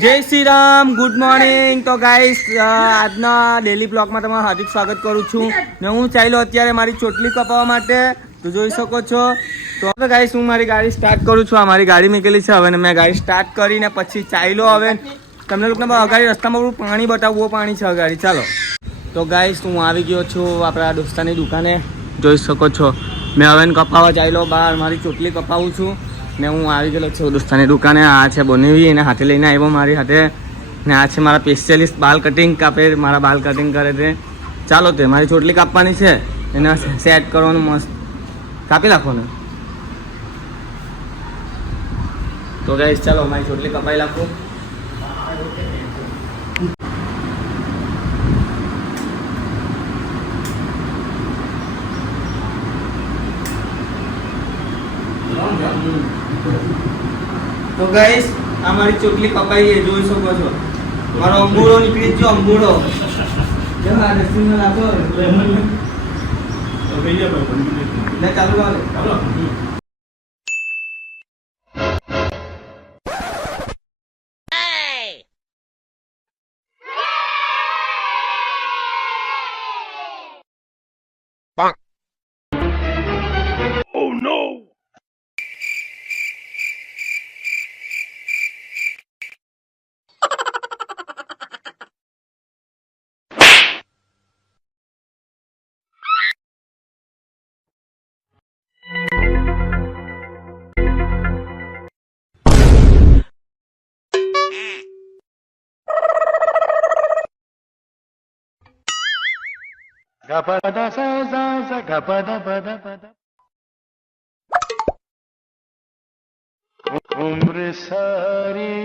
જય Shri Ram, good morning. તો guys આજના ડેલી બ્લોગમાં તમારું હાર્દિક સ્વાગત કરું છું. ને હું ચાલ્યો અત્યારે મારી ચોટલી કપાવવા માટે, તો જોઈ શકો છો. તો હવે ગાઈસ હું મારી ગાડી સ્ટાર્ટ કરું છું. આ મારી ગાડી મૂકેલી છે. હવે મેં ગાડી સ્ટાર્ટ કરીને પછી ચાલ્યો. હવે તમને લોકોને અગાડી રસ્તામાં બધું પાણી બતાવવું, પાણી છે અગાડી. ચાલો. તો ગાઈસ હું આવી ગયો છું આપણા દોસ્તાની દુકાને, જોઈ શકો છો. મેં હવે કપાવવા ચાલ્યો બહાર, મારી ચોટલી કપાવું છું. ને હું આવી ગયેલો છું દોસ્તાની દુકાને. આ છે બોનેવી, એને હાથે લઈને આવ્યો મારી હાથે. ને આ છે મારા સ્પેશિયલિસ્ટ બાલ કટિંગ કાપે, મારા બાલ કટિંગ કરે છે. ચાલો તે મારી ચોટલી કાપવાની છે, એને સેટ કરવાનું મસ્ત કાપી નાખવાનું. તો ગાઈસ ચાલો મારી ચોટલી કપાઈ નાખું. તો ગાઈસ આ મારી ચોટલી કપાઈ છે, જોઈ શકો છો. મારો અંબુડો નીકળી ગયો, અંબુડો. જવા ડસ્ટબિનમાં નાખો. લે ચાલુ કરો. Oh no. Gapada sa sa sa gapada pada pada umre sari.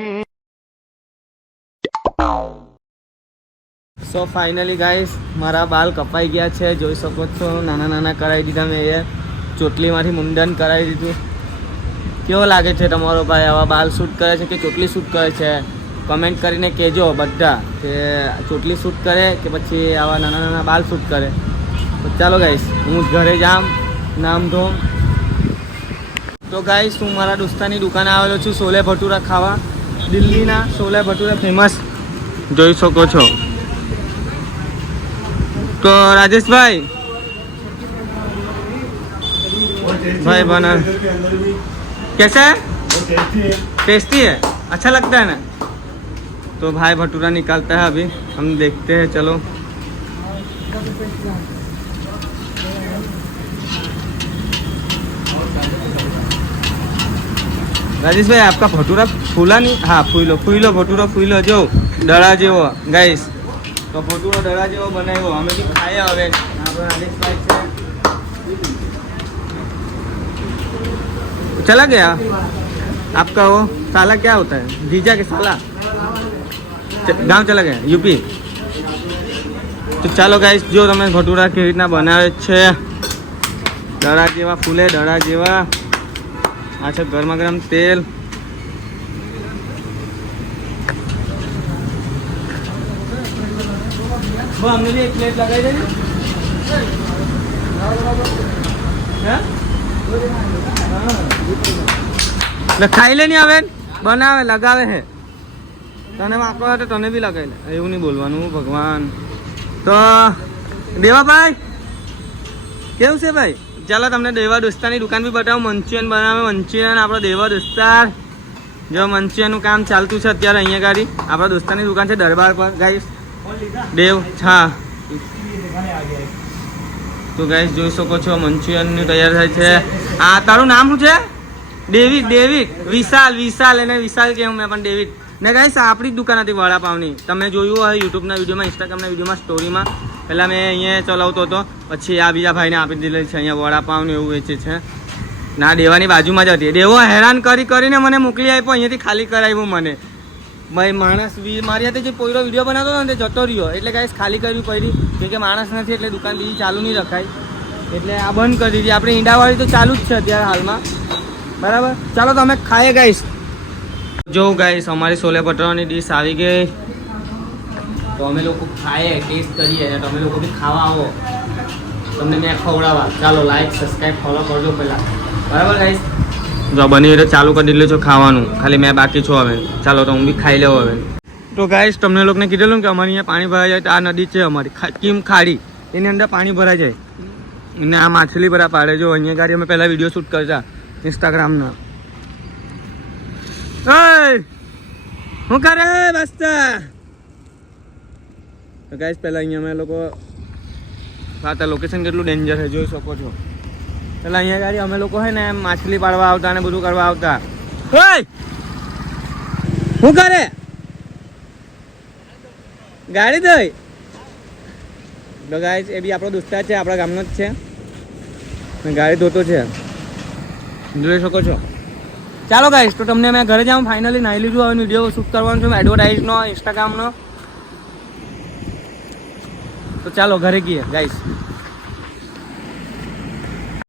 So finally guys મારા બાલ કપાઈ ગયા છે, જોઈ શકો છો. નાના નાના કરાવી દીધા મેં. એ ચોટલીમાંથી મુંડન કરાવી દીધું. કેવો લાગે છે તમારો ભાઈ? આવા બાલ શૂટ કરે છે કે ચોટલી શૂટ કરે છે? કમેન્ટ કરીને કહેજો બધા કે ચોટલી શૂટ કરે કે પછી આવા નાના નાના બાલ શૂટ કરે. તો ચાલો ગાઈસ હું ઘરે જામ નામ ધોમ. તો ગાઈસ હું મારા દોસ્તાની દુકાને આવેલો છું છોલે ભટુરા ખાવા. દિલ્હીના છોલે ભટુરા ફેમસ, જોઈ શકો છો. तो राजेश भाई बना कैसा है? टेस्टी है, अच्छा लगता है ना? तो भाई भटूरा निकालता है अभी, हम देखते हैं. चलो राजेश भाई आपका भटूरा फूला नहीं? हाँ फूलो भटूरा फूलो जो दड़ा जेવો गाइस. तो भटूरा दड़ा जेવો बनाવ્યો. અમે બી ખાઈએ હવે. આપણો રાજેશભાઈ છે. चला गया आपका वो साला क्या होता है? जीजा के साला गांव चला गया यूपी. તો ચાલો ગાઈસ જો તમે ભટૂરા કેવી રીતના બનાવે છે, દડા જેવા ફૂલે, દડા જેવા. આ છે ગરમા ગરમ તેલ. वो हमने भी एक प्लेट लगाई देंगे. ખાઈ લે નહીં આવે, બનાવે લગાવે હે. તને વાંકો હતો તને બી લગાવી લે, એવું નહીં બોલવાનું ભગવાન. તો દેવાભાઈ કેવું છે ભાઈ? ચાલો તમને દેવા દોસ્તાની દુકાન બી બતાવું. મંચુરિયન બનાવે, મંચુરિયન આપણો દેવા દોસ્તાર. જો મંચુરિયનનું કામ ચાલતું છે અત્યારે અહીંયા ગાડી. આપણા દોસ્તાની દુકાન છે દરબાર પર ગાઈસ. દેવ હા. તો ગાઈસ જોઈ શકો છો મંચુરિયનની તૈયાર થાય છે. આ તારું નામ શું છે? ડેવિડ. વિશાલ એને વિશાલ કહું મેં, પણ ડેવિડ. ને ગાઈસ આપણી જ દુકાન હતી વડાપાવની. તમે જોયું હોય યુટ્યુબના વિડીયોમાં, ઇન્સ્ટાગ્રામના વિડીયોમાં, સ્ટોરીમાં. પહેલાં મેં અહીંયા ચલાવતો હતો, પછી આ બીજા ભાઈને આપી દીધેલી છે. અહીંયા વડાપાવનું એવું વેચે છે. ના દેવાની બાજુમાં જ હતી. દેવો હેરાન કરીને મને મોકલી આપ્યો, અહીંયાથી ખાલી કરાવ્યું મને. ભાઈ માણસ મારી હાથે જે પોયરો વિડીયો બનાવતો હતો ને તે જતો રહ્યો, એટલે ગાઈસ ખાલી કરવી પડી. કેમ કે માણસ નથી એટલે દુકાન બીજી ચાલુ નહીં રખાય, એટલે આ બંધ કરી દીધી. આપણે ઈંડાવાળી તો ચાલુ જ છે અત્યારે હાલમાં, બરાબર. ચાલો તો અમે ખાઈએ ગાઈસ. જો ગાઈસ અમારી છોલે ભટૂરાની ડીશ આવી ગઈ. તો અમે લોકો ખાઈએ, ટેસ્ટ કરીએ. અને તમે લોકો બી ખાવા આવો, તમને મેં ખવડાવવા. ચાલો લાઈક સબસ્ક્રાઈબ ફોલો કરજો પહેલાં, બરાબર ગાઈસ. જો બની એટલે ચાલુ કરી દીધું છે ખાવાનું, ખાલી મેં બાકી છું હવે. ચાલો તો હું બી ખાઈ લઉં હવે. તો ગાઈસ તમને લોકોને કીધેલું કે અમારી અહીંયા પાણી ભરાઈ જાય તો આ નદી છે અમારી કિમ ખાડી, એની અંદર પાણી ભરાઈ જાય અને આ માછલી ભરા પાડે. જો અહીંયા ગાડી અમે પહેલાં વિડીયો શૂટ કરતા ઇન્સ્ટાગ્રામના. શું કરે બસતા? તો ગાઈસ પહેલાં અહીંયા અમે લોકો આ લોકેશન કેટલું ડેન્જર છે જોઈ શકો છો. પેલા અહીંયા ગાડી અમે લોકો છે ને એમ માછલી પાડવા આવતા અને બધું કરવા આવતા. શું કરે ગાડી દઈ? તો ગાઈસ એ બી આપણો દોસ્તાર છે, આપણા ગામનો જ છે, ગાડી ધોતો છે જોઈ શકો છો. ચાલો ગાઈસ તો તમને મેં ઘરે જાઉં ફાઇનલી નાહી લીધું, હવે વિડીયો શૂટ કરવાનો છે એડવર્ટાઇઝનો ઇન્સ્ટાગ્રામનો. તો ચાલો ઘરે ગઈએ ગાઈસ.